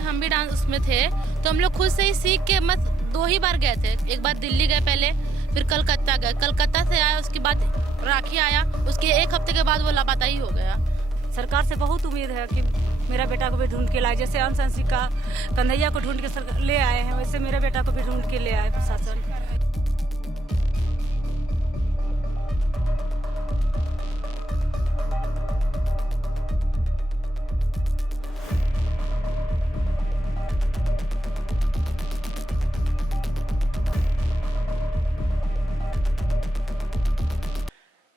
हम भी डांस उसमें थे, तो हम लोग खुद से ही सीख के मत 2 ही बार गए थे। एक बार दिल्ली गए पहले, फिर कलकत्ता गए। कलकत्ता से आया, उसके बाद राखी आया, उसके 1 हफ्ते के बाद वो लापता ही हो गया। सरकार से बहुत उम्मीद है कि मेरा बेटा को भी ढूंढ के लाए। जैसे अंशंसिका कन्हैया को ढूंढ के ले आए हैं, वैसे मेरे बेटा को भी ढूंढ के ले आए प्रशासन।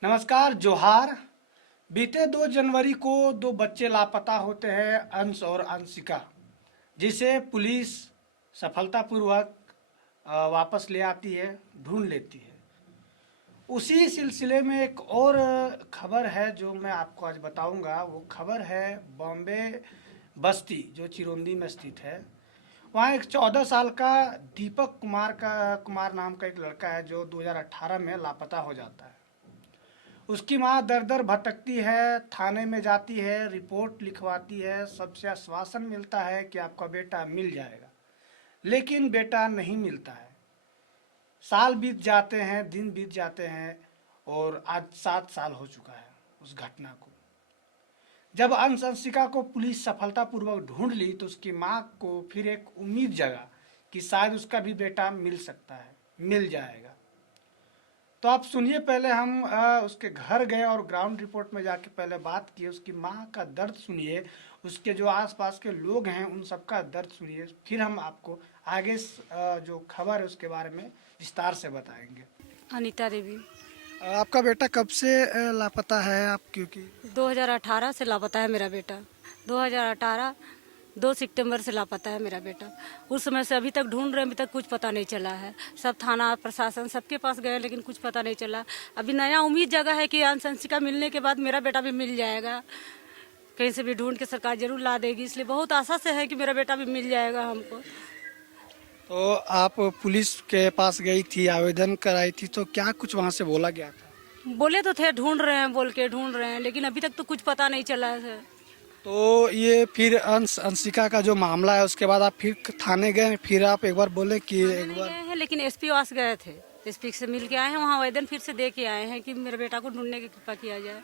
नमस्कार, जोहार। बीते 2 जनवरी को 2 बच्चे लापता होते हैं, अंश और अंशिका, जिसे पुलिस सफलतापूर्वक वापस ले आती है, ढूंढ लेती है। उसी सिलसिले में एक और खबर है जो मैं आपको आज बताऊंगा। वो खबर है बॉम्बे बस्ती, जो चिरौंजी में स्थित है। वहाँ एक 14 साल का दीपक कुमार नाम का एक लड़का है, जो 2018 में लापता हो जाता है। उसकी माँ दर दर भटकती है, थाने में जाती है, रिपोर्ट लिखवाती है, सबसे आश्वासन मिलता है कि आपका बेटा मिल जाएगा, लेकिन बेटा नहीं मिलता है। साल बीत जाते हैं, दिन बीत जाते हैं, और आज 7 साल हो चुका है उस घटना को। जब अंशिका को पुलिस सफलतापूर्वक ढूंढ ली, तो उसकी माँ को फिर एक उम्मीद जगा कि शायद उसका भी बेटा मिल सकता है, मिल जाएगा। तो आप सुनिए, पहले हम उसके घर गए और ग्राउंड रिपोर्ट में जाके पहले बात की। उसकी माँ का दर्द सुनिए, उसके जो आसपास के लोग हैं उन सबका दर्द सुनिए, फिर हम आपको आगे जो खबर है उसके बारे में विस्तार से बताएंगे। अनीता देवी। आपका बेटा कब से लापता है? आप क्योंकि 2018 से लापता है मेरा बेटा। 2018 2 सितंबर से लापता है मेरा बेटा। उस समय से अभी तक ढूंढ रहे हैं, अभी तक कुछ पता नहीं चला है। सब थाना प्रशासन सबके पास गए, लेकिन कुछ पता नहीं चला। अभी नया उम्मीद जगह है कि अंशंसिका मिलने के बाद मेरा बेटा भी मिल जाएगा, कहीं से भी ढूंढ के सरकार जरूर ला देगी। इसलिए बहुत आशा से है कि मेरा बेटा भी मिल जाएगा हमको। तो आप पुलिस के पास गई थी, आवेदन कराई थी, तो क्या कुछ वहाँ से बोला गया था? बोले तो थे ढूंढ रहे हैं, बोल के ढूंढ रहे हैं, लेकिन अभी तक तो कुछ पता नहीं चला है। तो ये फिर अंशिका का जो मामला है, उसके बाद आप फिर थाने गए, फिर आप एक बार बोले कि एक बार गए हैं, लेकिन एसपी पास गए थे, एसपी से मिल के आए हैं। वहाँ आवेदन फिर से दे के आए हैं कि मेरे बेटा को ढूंढने की कृपा किया जाए।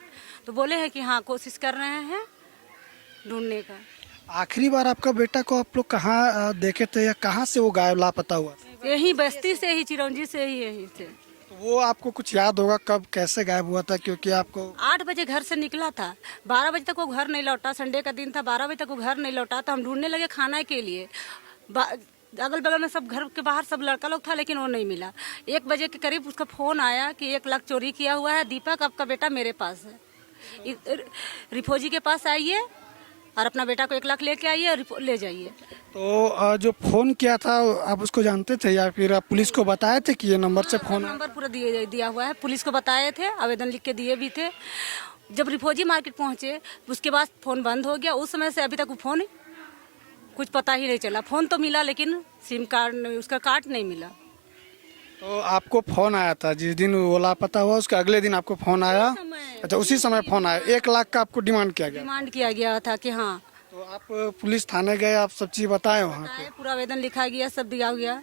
तो बोले हैं कि हाँ, कोशिश कर रहे हैं ढूंढने का। आखिरी बार आपका बेटा को आप लोग कहाँ देखे थे, या कहाँ से वो गायब लापता हुआ था? यही बस्ती से ही, चिरौंजी से ही, यही थे। तो वो आपको कुछ याद होगा कब कैसे गायब हुआ था? क्योंकि आपको 8 बजे घर से निकला था, 12 बजे तक वो घर नहीं लौटा। संडे का दिन था, 12 बजे तक वो घर नहीं लौटा। तो हम ढूंढने लगे खाना के लिए। अगल बगल में सब, घर के बाहर सब लड़का लोग था, लेकिन वो नहीं मिला। 1 बजे के करीब उसका फोन आया कि 1 लाख चोरी किया हुआ है, दीपक आपका बेटा मेरे पास है, रिफोजी के पास आइए और अपना बेटा को 1 लाख लेके आइए और ले जाइए। तो जो फोन किया था, आप उसको जानते थे या फिर आप पुलिस को बताए थे कि ये नंबर से फोन है? नंबर पूरा दिया हुआ है, पुलिस को बताए थे, आवेदन लिख के दिए भी थे। जब रिफोजी मार्केट पहुंचे, उसके बाद फोन बंद हो गया। उस समय से अभी तक वो फोन कुछ पता ही नहीं चला। फोन तो मिला, लेकिन सिम कार्ड, उसका कार्ड नहीं मिला। तो आपको फोन आया था जिस दिन वो लापता हुआ, उसके अगले दिन आपको फोन आया? अच्छा, उसी समय फोन आया। 1 लाख का आपको डिमांड किया गया? डिमांड किया गया था कि हाँ। तो आप पुलिस थाने गए, आप सब चीज बताए वहाँ पे? पूरा आवेदन लिखा गया, सब दिया गया।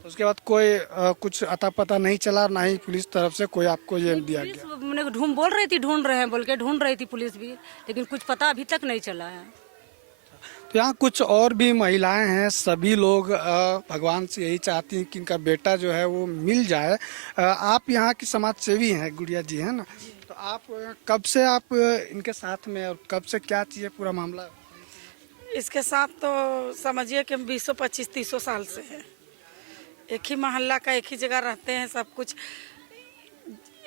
उसके बाद कोई कुछ अता पता नहीं चला, ना ही पुलिस तरफ से कोई आपको ये दिया गया? मैंने बोल रही थी ढूंढ रहे हैं, बोल के ढूंढ रही थी पुलिस भी, लेकिन कुछ पता अभी तक नहीं चला है। तो यहाँ कुछ और भी महिलाएं हैं। सभी लोग भगवान से यही चाहती हैं कि इनका बेटा जो है वो मिल जाए। आप यहाँ की समाज सेवी हैं, गुड़िया जी, है ना? तो आप कब से आप इनके साथ में, और कब से क्या चाहिए पूरा मामला? इसके साथ तो समझिए कि हम 20-25-30 साल से हैं। एक ही मोहल्ला का, एक ही जगह रहते हैं, सब कुछ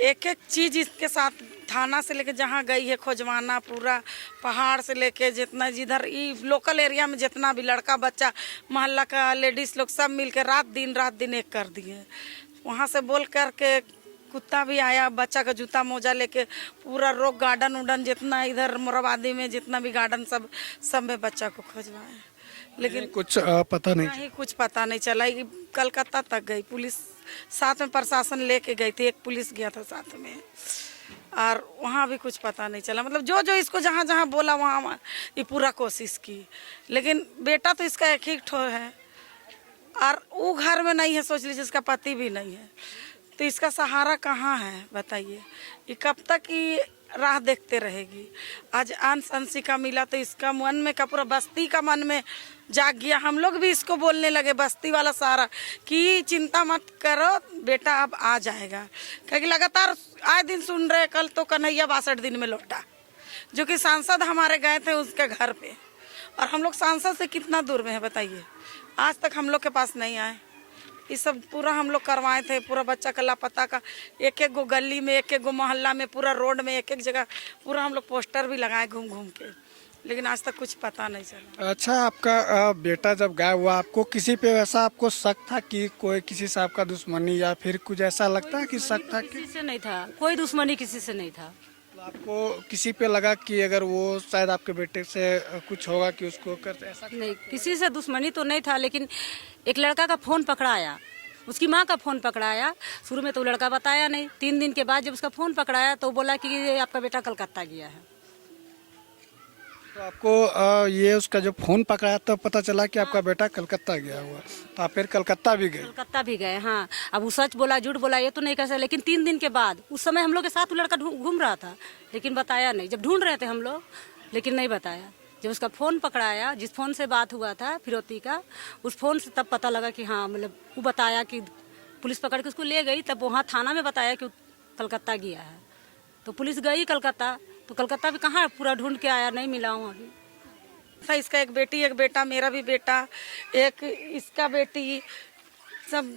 एक एक चीज़ इसके साथ, थाना से लेके जहाँ गई है खोजवाना, पूरा पहाड़ से लेके जितना जिधर लोकल एरिया में जितना भी लड़का बच्चा, मोहल्ला का लेडीज़ लोग सब मिल के रात दिन एक कर दिए। वहाँ से बोल कर के कुत्ता भी आया, बच्चा का जूता मोजा लेके पूरा रॉक गार्डन उडन जितना इधर मोराबादी में जितना भी गार्डन सब में बच्चा को खोजवाए, लेकिन कुछ पता नहीं कुछ पता नहीं चला। कलकत्ता तक गई पुलिस, साथ में प्रशासन लेके गई थी, एक पुलिस गया था साथ में। और वहाँ भी कुछ पता नहीं चला। मतलब जो जो इसको जहाँ जहाँ बोला वहाँ ये पूरा कोशिश की, लेकिन बेटा तो इसका एक ही ठो है और वो घर में नहीं है, सोच लीजिए इसका पति भी नहीं है, तो इसका सहारा कहाँ है बताइए। ये कब तक ये राह देखते रहेगी। आज अंशिका मिला तो इसका मन में का पूरा बस्ती का मन में जाग गया। हम लोग भी इसको बोलने लगे बस्ती वाला सारा कि चिंता मत करो बेटा अब आ जाएगा, क्योंकि लगातार आए दिन सुन रहे। कल तो कन्हैया 62 दिन में लौटा, जो कि सांसद हमारे गए थे उसके घर पे, और हम लोग सांसद से कितना दूर में है बताइए। आज तक हम लोग के पास नहीं आए। ये सब पूरा हम लोग करवाए थे, पूरा बच्चा का लापता का एक एक गो गली में, एक एक गो मोहल्ला में, पूरा रोड में, एक एक जगह पूरा हम लोग पोस्टर भी लगाए घूम घूम के, लेकिन आज तक कुछ पता नहीं चला। अच्छा, आपका बेटा जब गायब हुआ आपको किसी पे वैसा आपको शक था कि कोई किसी से आपका दुश्मनी या फिर कुछ ऐसा लगता है कि शक था कि किसी से नहीं था, कोई दुश्मनी किसी से नहीं था। आपको किसी पे लगा कि अगर वो शायद आपके बेटे से कुछ होगा कि उसको करते ऐसा? नहीं, किसी से दुश्मनी तो नहीं था, लेकिन एक लड़का का फोन पकड़ाया, उसकी माँ का फोन पकड़ाया। शुरू में तो लड़का बताया नहीं, 3 दिन के बाद जब उसका फोन पकड़ाया तो बोला कि आपका बेटा कलकत्ता गया है। तो आपको ये उसका जो फोन पकड़ाया तब पता चला कि आपका बेटा कलकत्ता गया हुआ, तो आप फिर कलकत्ता भी गए? कलकत्ता भी गए, हाँ। अब वो सच बोला झूठ बोला ये तो नहीं कह सकते, लेकिन 3 दिन के बाद, उस समय हम लोग के साथ वो लड़का घूम रहा था, लेकिन बताया नहीं। जब ढूंढ रहे थे हम लोग, लेकिन नहीं बताया। जब उसका फ़ोन पकड़ाया, जिस फ़ोन से बात हुआ था फिरौती का, उस फ़ोन से तब पता लगा कि हाँ, मतलब वो बताया कि पुलिस पकड़ के उसको ले गई। तब वहाँ थाना में बताया कि कलकत्ता गया है, तो पुलिस गई कलकत्ता। तो कलकत्ता भी कहाँ पूरा ढूंढ के आया, नहीं मिला हूँ अभी। इसका एक बेटी एक बेटा, मेरा भी बेटा, एक इसका बेटी, सब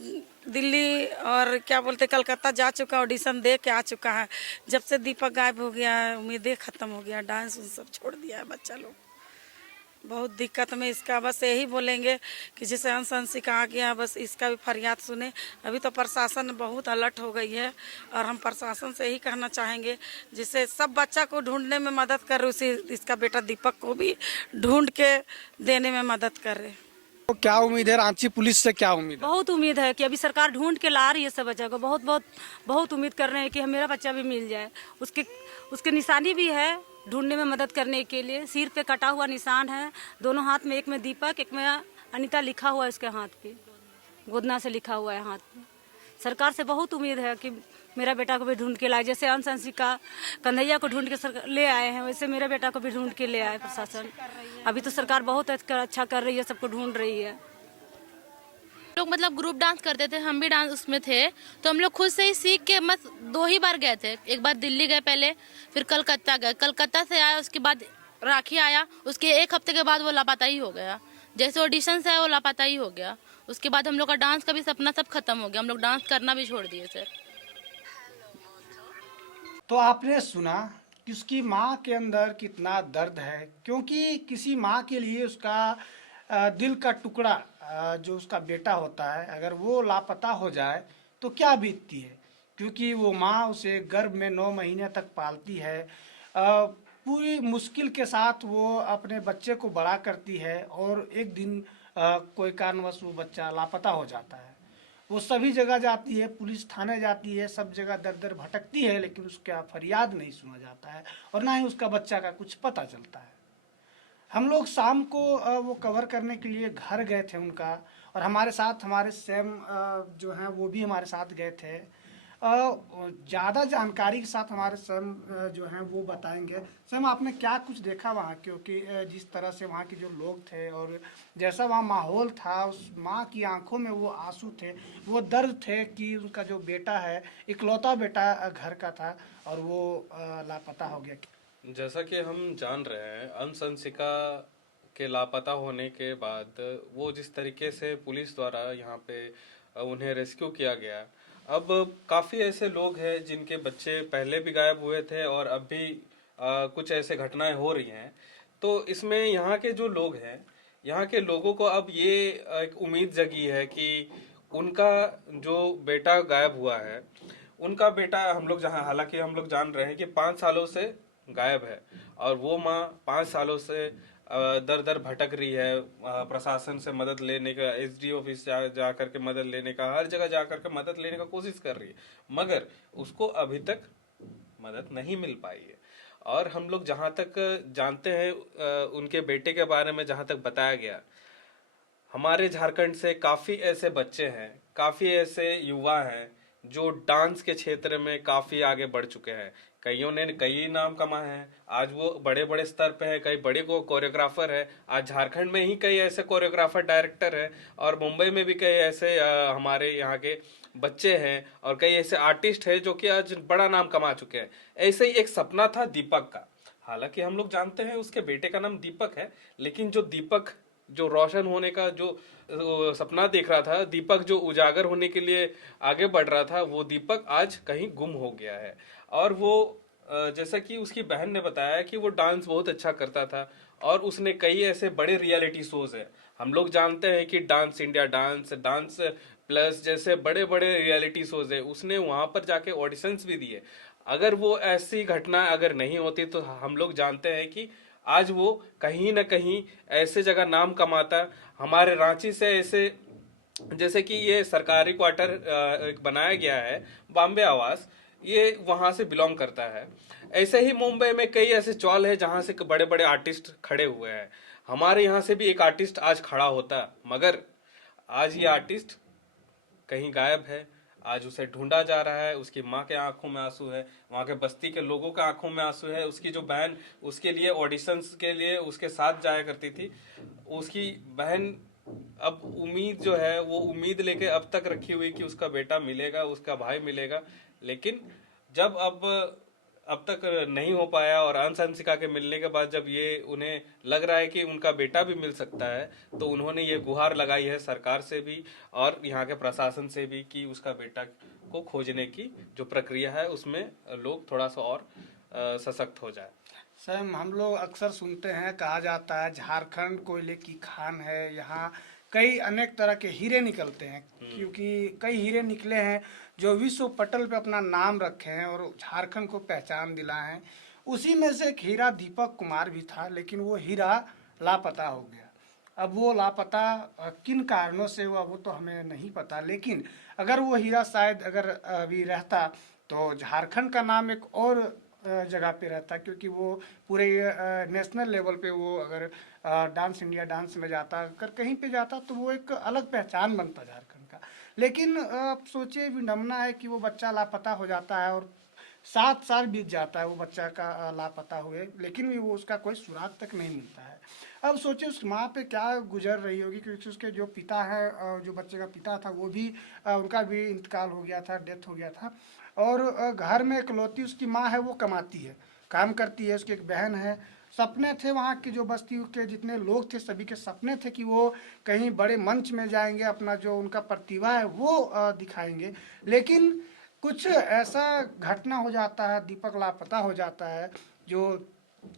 दिल्ली और क्या बोलते कलकत्ता जा चुका, ऑडिशन दे के आ चुका है। जब से दीपक गायब हो गया उम्मीदें खत्म हो गया, डांस सब छोड़ दिया है बच्चा लोग। बहुत दिक्कत में इसका, बस यही बोलेंगे कि जैसे अंशिका आ गया, बस इसका भी फरियाद सुने। अभी तो प्रशासन बहुत अलर्ट हो गई है और हम प्रशासन से यही कहना चाहेंगे जिससे सब बच्चा को ढूंढने में मदद करे, उसी इसका बेटा दीपक को भी ढूंढ के देने में मदद करे। तो क्या उम्मीद है रांची पुलिस से, क्या उम्मीद है? बहुत उम्मीद है कि अभी सरकार ढूंढ के ला रही है सब बच्चा को। बहुत बहुत बहुत उम्मीद कर रहे हैं कि मेरा बच्चा भी मिल जाए। उसके निशानी भी है ढूंढने में मदद करने के लिए। सिर पे कटा हुआ निशान है, दोनों हाथ में, एक में दीपक एक में अनीता लिखा हुआ है उसके हाथ पे, गोदना से लिखा हुआ है हाथ पे। सरकार से बहुत उम्मीद है कि मेरा बेटा को भी ढूंढ के लाए। जैसे अंशिका कन्हैया को ढूंढ के ले आए हैं, वैसे मेरे बेटा को भी ढूंढ के ले आए प्रशासन। अभी तो सरकार बहुत अच्छा कर रही है, सबको ढूंढ रही है। लोग मतलब ग्रुप डांस करते थे, हम भी डांस उसमें थे, तो हम लोग खुद से ही सीख के 2 ही बार गए थे। एक बार दिल्ली गए पहले, फिर कलकत्ता गए। कलकत्ता से आए, उसके बाद राखी आया, उसके 1 हफ्ते के बाद वो लापता ही हो गया। जैसे ऑडिशन से आया वो लापता ही हो गया। उसके बाद हम लोग का डांस का भी सपना सब खत्म हो गया, हम लोग डांस करना भी छोड़ दिए सर। तो आपने सुना कि उसकी माँ के अंदर कितना दर्द है, क्योंकि किसी माँ के लिए उसका दिल का टुकड़ा जो उसका बेटा होता है, अगर वो लापता हो जाए तो क्या बीतती है। क्योंकि वो माँ उसे गर्भ में 9 महीने तक पालती है, पूरी मुश्किल के साथ वो अपने बच्चे को बड़ा करती है, और एक दिन कोई कारणवश वो बच्चा लापता हो जाता है। वो सभी जगह जाती है, पुलिस थाने जाती है, सब जगह दर दर भटकती है, लेकिन उसका फरियाद नहीं सुना जाता है और ना ही उसका बच्चा का कुछ पता चलता है। हम लोग शाम को वो कवर करने के लिए घर गए थे उनका, और हमारे साथ हमारे सैम जो हैं वो भी हमारे साथ गए थे। ज़्यादा जानकारी के साथ हमारे सैम जो हैं वो बताएंगे। सैम, आपने क्या कुछ देखा वहाँ, क्योंकि जिस तरह से वहाँ के जो लोग थे और जैसा वहाँ माहौल था, उस माँ की आंखों में वो आंसू थे, वो दर्द थे कि उनका जो बेटा है, इकलौता बेटा घर का था, और वो लापता हो गया। जैसा कि हम जान रहे हैं, अंशिका के लापता होने के बाद वो जिस तरीके से पुलिस द्वारा यहाँ पे उन्हें रेस्क्यू किया गया, अब काफ़ी ऐसे लोग हैं जिनके बच्चे पहले भी गायब हुए थे और अब भी कुछ ऐसे घटनाएं हो रही हैं। तो इसमें यहाँ के जो लोग हैं, यहाँ के लोगों को अब ये एक उम्मीद जगी है कि उनका जो बेटा गायब हुआ है, उनका बेटा हालांकि हम लोग जान रहे हैं कि 5 सालों से गायब है, और वो माँ 5 सालों से दर दर भटक रही है। प्रशासन से मदद लेने का, एसडी ऑफिस जा करके मदद लेने का, हर जगह जा करके मदद लेने का कोशिश कर रही है, मगर उसको अभी तक मदद नहीं मिल पाई है। और हम लोग जहाँ तक जानते हैं उनके बेटे के बारे में जहाँ तक बताया गया, हमारे झारखंड से काफी ऐसे बच्चे हैं, काफी ऐसे युवा हैं जो डांस के क्षेत्र में काफी आगे बढ़ चुके हैं। कईयों ने कई नाम कमाए हैं, आज वो बड़े बड़े स्तर पे हैं, कई बड़े को कोरियोग्राफर है। आज झारखंड में ही कई ऐसे कोरियोग्राफर डायरेक्टर हैं, और मुंबई में भी कई ऐसे हमारे यहाँ के बच्चे हैं, और कई ऐसे आर्टिस्ट हैं जो कि आज बड़ा नाम कमा चुके हैं। ऐसे ही एक सपना था दीपक का, हालांकि हम लोग जानते हैं उसके बेटे का नाम दीपक है, लेकिन जो दीपक जो रोशन होने का जो सपना देख रहा था, दीपक जो उजागर होने के लिए आगे बढ़ रहा था, वो दीपक आज कहीं गुम हो गया है। और वो जैसा कि उसकी बहन ने बताया कि वो डांस बहुत अच्छा करता था, और उसने कई ऐसे बड़े रियलिटी शोज है, हम लोग जानते हैं कि डांस इंडिया, डांस प्लस जैसे बड़े बड़े रियलिटी शोज है, उसने वहां पर जाके ऑडिशंस भी दिए। अगर वो ऐसी घटना अगर नहीं होती तो हम लोग जानते हैं कि आज वो कहीं ना कहीं ऐसे जगह नाम कमाता। हमारे रांची से ऐसे जैसे कि ये सरकारी क्वार्टर एक बनाया गया है, बॉम्बे आवास, ये वहां से बिलोंग करता है। ऐसे ही मुंबई में कई ऐसे चौल है जहां से बड़े बड़े आर्टिस्ट खड़े हुए हैं। हमारे यहाँ से भी एक आर्टिस्ट आज खड़ा होता, मगर आज ये आर्टिस्ट कहीं गायब है। आज उसे ढूंढा जा रहा है, उसकी माँ के आंखों में आंसू है, वहाँ के बस्ती के लोगों के आंखों में आंसू है। उसकी जो बहन उसके लिए ऑडिशंस के लिए उसके साथ जाया करती थी, उसकी बहन अब उम्मीद जो है वो उम्मीद लेके अब तक रखी हुई कि उसका बेटा मिलेगा, उसका भाई मिलेगा, लेकिन जब अब तक नहीं हो पाया, और अंश अंशिका के मिलने के बाद जब ये उन्हें लग रहा है कि उनका बेटा भी मिल सकता है, तो उन्होंने ये गुहार लगाई है सरकार से भी और यहाँ के प्रशासन से भी कि उसका बेटा को खोजने की जो प्रक्रिया है उसमें लोग थोड़ा सा और सशक्त हो जाए। सर, हम लोग अक्सर सुनते हैं, कहा जाता है झारखंड कोयले की खान है, यहाँ कई अनेक तरह के हीरे निकलते हैं, क्योंकि कई हीरे निकले हैं जो विश्व पटल पे अपना नाम रखे हैं और झारखंड को पहचान दिलाए हैं। उसी में से एक हीरा दीपक कुमार भी था, लेकिन वो हीरा लापता हो गया। अब वो लापता किन कारणों से हुआ वो तो हमें नहीं पता, लेकिन अगर वो हीरा शायद अगर अभी रहता तो झारखंड का नाम एक और जगह पे रहता, क्योंकि वो पूरे नेशनल लेवल पे वो अगर डांस इंडिया डांस में जाता, अगर कहीं पे जाता तो वो एक अलग पहचान बनता झारखंड का। लेकिन आप सोचिए, विडम्बना है कि वो बच्चा लापता हो जाता है और 7 साल बीत जाता है वो बच्चा का लापता हुए, लेकिन भी वो उसका कोई सुराग तक नहीं मिलता है। अब सोचिए उस माँ पे क्या गुजर रही होगी, क्योंकि उसके जो पिता है, जो बच्चे का पिता था, वो भी उनका भी इंतकाल हो गया था, डेथ हो गया था। और घर में इकलौती उसकी माँ है, वो कमाती है, काम करती है, उसकी एक बहन है। सपने थे वहाँ के जो बस्ती के जितने लोग थे, सभी के सपने थे कि वो कहीं बड़े मंच में जाएंगे, अपना जो उनका प्रतिभा है वो दिखाएंगे। लेकिन कुछ ऐसा घटना हो जाता है, दीपक लापता हो जाता है, जो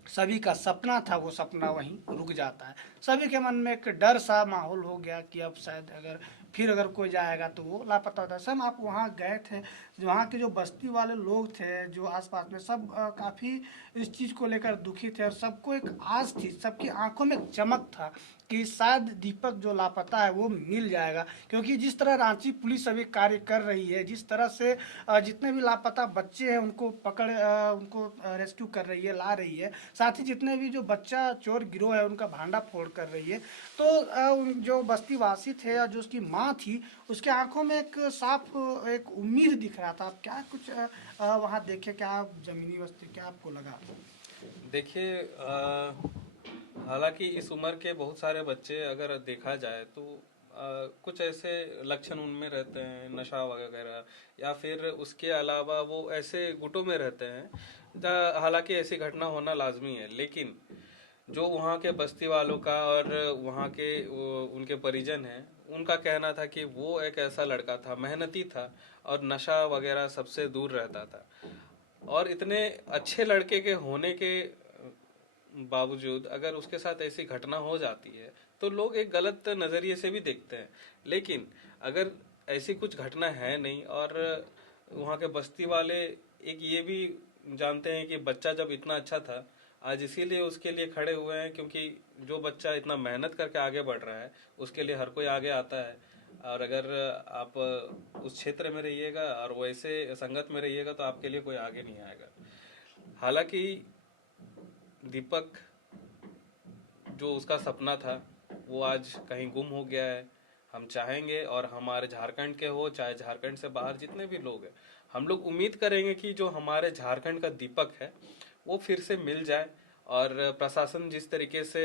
सभी का सपना था वो सपना वहीं रुक जाता है। सभी के मन में एक डर सा माहौल हो गया कि अब शायद अगर कोई जाएगा तो वो लापता होता है। सर, आप वहाँ गए थे, वहाँ के जो बस्ती वाले लोग थे जो आसपास में, सब काफ़ी इस चीज़ को लेकर दुखी थे और सबको एक आस थी, सबकी आंखों में एक चमक था कि शायद दीपक जो लापता है वो मिल जाएगा। क्योंकि जिस तरह रांची पुलिस अभी कार्य कर रही है, जिस तरह से जितने भी लापता बच्चे हैं उनको उनको रेस्क्यू कर रही है, ला रही है, साथ ही जितने भी जो बच्चा चोर गिरोह है उनका भांडा फोड़ कर रही है, तो जो बस्ती वासी थे या जो उसकी माँ थी, उसके आंखों में एक साफ एक उम्मीद दिख रहा था। आप क्या कुछ वहाँ देखे, क्या जमीनी वस्तु, क्या आपको लगा? देखिए, हालांकि इस उम्र के बहुत सारे बच्चे अगर देखा जाए तो कुछ ऐसे लक्षण उनमें रहते हैं, नशा वगैरह, या फिर उसके अलावा वो ऐसे गुटों में रहते हैं। हालांकि ऐसी घटना होना लाजमी है, लेकिन जो वहाँ के बस्ती वालों का और वहाँ के उनके परिजन हैं, उनका कहना था कि वो एक ऐसा लड़का था, मेहनती था और नशा वगैरह सबसे दूर रहता था। और इतने अच्छे लड़के के होने के बावजूद अगर उसके साथ ऐसी घटना हो जाती है तो लोग एक गलत नज़रिए से भी देखते हैं। लेकिन अगर ऐसी कुछ घटना है नहीं, और वहाँ के बस्ती वाले एक ये भी जानते हैं कि बच्चा जब इतना अच्छा था, आज इसीलिए उसके लिए खड़े हुए हैं, क्योंकि जो बच्चा इतना मेहनत करके आगे बढ़ रहा है उसके लिए हर कोई आगे आता है। और अगर आप उस क्षेत्र में रहिएगा और वैसे संगत में रहिएगा तो आपके लिए कोई आगे नहीं आएगा। हालांकि दीपक जो उसका सपना था वो आज कहीं गुम हो गया है। हम चाहेंगे, और हमारे झारखंड के हो चाहे झारखंड से बाहर जितने भी लोग हैं, हम लोग उम्मीद करेंगे कि जो हमारे झारखंड का दीपक है वो फिर से मिल जाए। और प्रशासन जिस तरीके से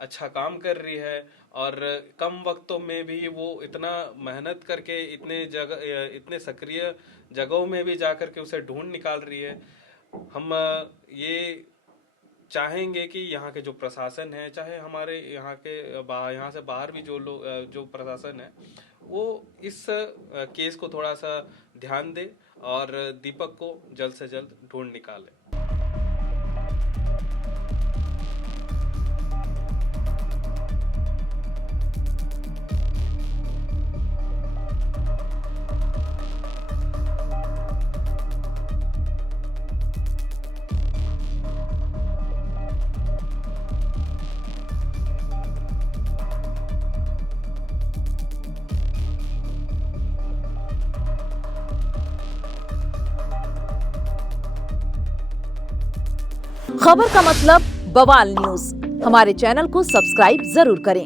अच्छा काम कर रही है और कम वक्तों में भी वो इतना मेहनत करके इतने सक्रिय जगहों में भी जाकर के उसे ढूंढ निकाल रही है, हम ये चाहेंगे कि यहाँ के जो प्रशासन है, चाहे हमारे यहाँ से बाहर भी जो लोग जो प्रशासन है, वो इस केस को थोड़ा सा ध्यान दे और दीपक को जल्द से जल्द ढूंढ निकाले। खबर का मतलब बवाल न्यूज। हमारे चैनल को सब्सक्राइब जरूर करें।